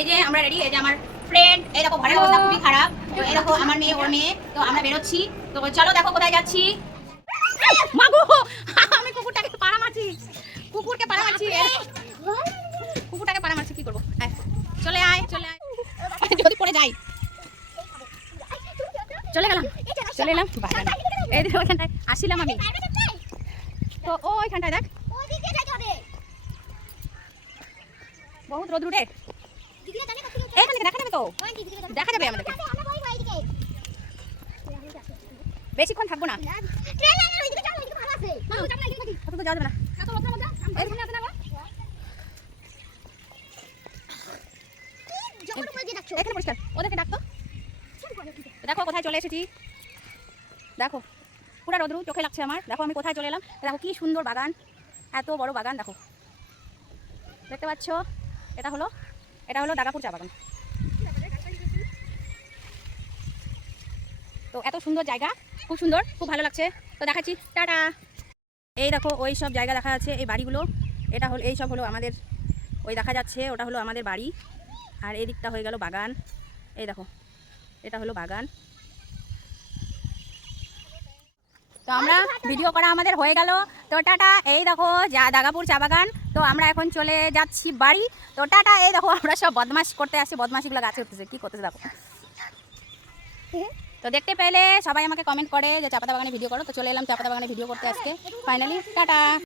এই যে আমরা রেডি এই যে আমার ফ্রেন্ড এই দেখো ঘরের অবস্থা খুবই খারাপ। তো এই দেখো আমার মেয়ে ওর মেয়ে। তো আমরা বেরোচ্ছি। তো চলো দেখো কোথায় যাচ্ছি। মাগো আমি কুকুরটাকে পাড়া মারছি। কুকুরকে পাড়া মারছি। কুকুরটাকে পাড়া মারছি কি করব? চলে আয় চলে আয়। যদি পড়ে যাই। চলে গেলাম চলে এলাম। এই দেখো ওইখানটায়। আসছিলাম আমি। তো ওইখানটায় দেখ। বহুত রোদ উঠে। এখান দেখা যাবে তো দেখা যাবে আমাদেরকে বেশিক্ষণ থাকব না। যাওয়া যাবে দেখো, কোথায় চলে এসেছি। দেখো, পুরা রোদ্রু চোখে লাগছে আমার। দেখো, আমি কোথায় চলে এলাম। দেখো, কি সুন্দর বাগান। এত বড় বাগান, দেখো। দেখতে পাচ্ছ? এটা হলো এটা হলো দাগাপুর চা বাগান। তো এত সুন্দর জায়গা, খুব সুন্দর, খুব ভালো লাগছে। তো দেখাচ্ছি, টাটা! এই দেখো, ওই সব জায়গা দেখা যাচ্ছে, এই বাড়িগুলো। এটা হলো, এই সব হলো আমাদের, ওই দেখা যাচ্ছে, ওটা হলো আমাদের বাড়ি। আর এদিকটা দিকটা হয়ে গেল বাগান। এই দেখো, এটা হলো বাগান। তো আমরা ভিডিও করা আমাদের হয়ে গেল। তো টাটা, এই দেখো যা দাগাপুর চা বাগান। তো আমরা এখন চলে যাচ্ছি বাড়ি। তো টাটা, এই দেখো আমরা সব বদমাশ করতে আসি বদমাশিগুলো গাছে উঠতেছে। কী করতেছে দেখো। তো দেখতে পেলে সবাই আমাকে কমেন্ট করে যে চাপাতা বাগানে ভিডিও করো। তো চলে এলাম চাপাতা বাগানে ভিডিও করতে আজকে। Finally tata.